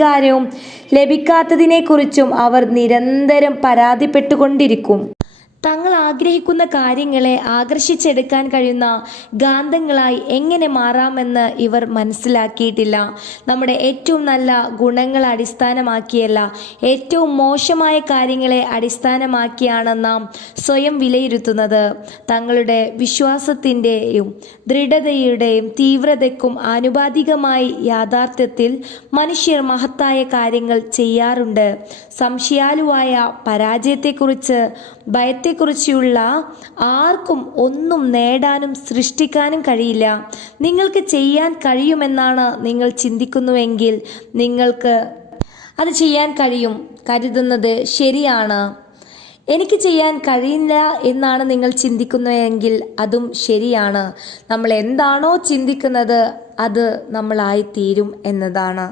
അംഗീകാരവും ലഭിക്കാത്തതിനെക്കുറിച്ചും അവർ നിരന്തരം പരാതിപ്പെട്ടുകൊണ്ടിരിക്കും. തങ്ങൾ ആഗ്രഹിക്കുന്ന കാര്യങ്ങളെ ആകർഷിച്ചെടുക്കാൻ കഴിയുന്ന ഗാന്ധങ്ങളായി എങ്ങനെ മാറാമെന്ന് ഇവർ മനസ്സിലാക്കിയിട്ടില്ല. നമ്മുടെ ഏറ്റവും നല്ല ഗുണങ്ങളെ അടിസ്ഥാനമാക്കിയല്ല, ഏറ്റവും മോശമായ കാര്യങ്ങളെ അടിസ്ഥാനമാക്കിയാണ് നാം സ്വയം വിലയിരുത്തുന്നത്. തങ്ങളുടെ വിശ്വാസത്തിൻ്റെയും ദൃഢതയുടെയും തീവ്രതയ്ക്കും ആനുപാതികമായി യാഥാർത്ഥ്യത്തിൽ മനുഷ്യർ മഹത്തായ കാര്യങ്ങൾ ചെയ്യാറുണ്ട്. സംശയാലുവായ പരാജയത്തെക്കുറിച്ച് ഭയത്തെക്കുറിച്ചുള്ള ആർക്കും ഒന്നും നേടാനും സൃഷ്ടിക്കാനും കഴിയില്ല. നിങ്ങൾക്ക് ചെയ്യാൻ കഴിയുമെന്നാണ് നിങ്ങൾ ചിന്തിക്കുന്നുവെങ്കിൽ നിങ്ങൾക്ക് അത് ചെയ്യാൻ കഴിയും കരുതുന്നത് ശരിയാണ്. എനിക്ക് ചെയ്യാൻ കഴിയില്ല എന്നാണ് നിങ്ങൾ ചിന്തിക്കുന്നതെങ്കിൽ അതും ശരിയാണ്. നമ്മൾ എന്താണോ ചിന്തിക്കുന്നത് അത് നമ്മളായിത്തീരും എന്നതാണ്.